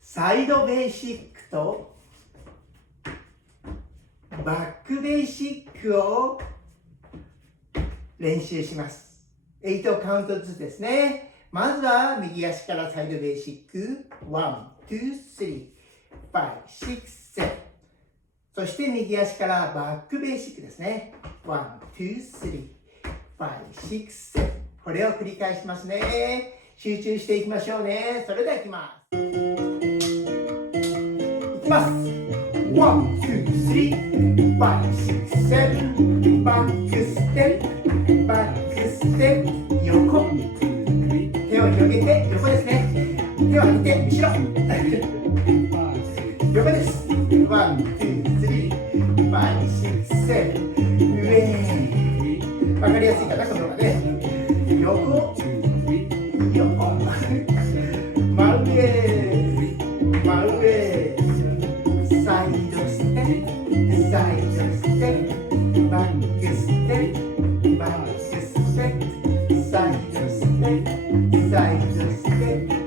サイドベーシックとバックベーシックを練習します。8カウントずつですね。まずは右足からサイドベーシック。1、2、3、5、6、7。そして右足からバックベーシックですね。1、2、3、5、6、7。これを繰り返しますね。集中していきましょうね。それではいきます。いきます。1、2、3、5、6、7。バックステップ、バックステップ、横。手を広げて横ですね。手を上げて後ろ。横です。1、2、3、5、6、7。上。わかりやすいかな、この方がね。横。横。真上。真上。サイドステップ。サイドステップ。バックステップ。バックステップ。サイドステップ。サイドステップ。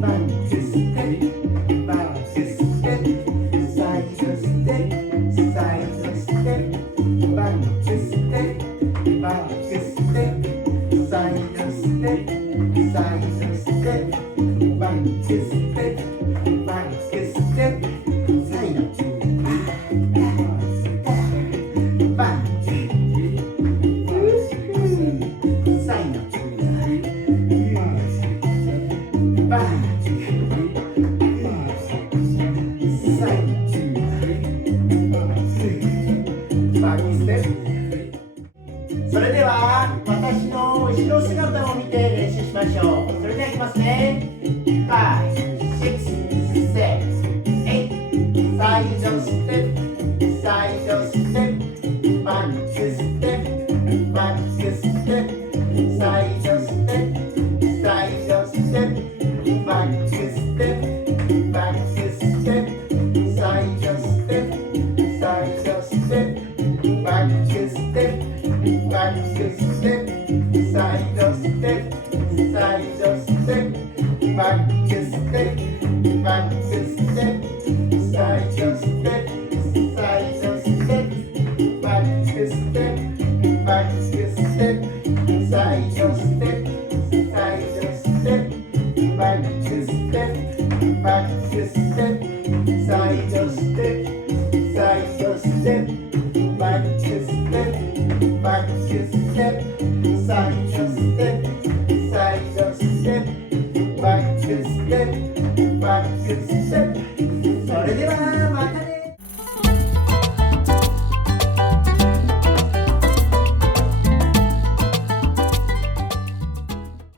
バックステップ。バックステップ。サイドステップ。サイドステップ。バックステップ。バックステップ。サイドステップ。サイドステップ。バックステップ。バックステップ。サイド。バック。サイド。バック。サイド。バックステップ。それでは私の後ろ姿を見て練習しましょう。それではいきますね。5、6、7、8。サイドステップ、サイドステップ、バックステップ、バックステップ、サイドステップ、サイドステップ、バックステップ、バックステップ、サイドステップ、サイドステップ、バックステップ、バックステップ、サイドステップ、サイドステップ、バックステップ、バックステップ、サイドステップ、サイドステップ、バックステップ、バックステップ、サイドステップ、サイドステップ、バックステップ、バックステップ、サイドステップ、サイドステップ、バックステップ、バックステップ、サイドステップ、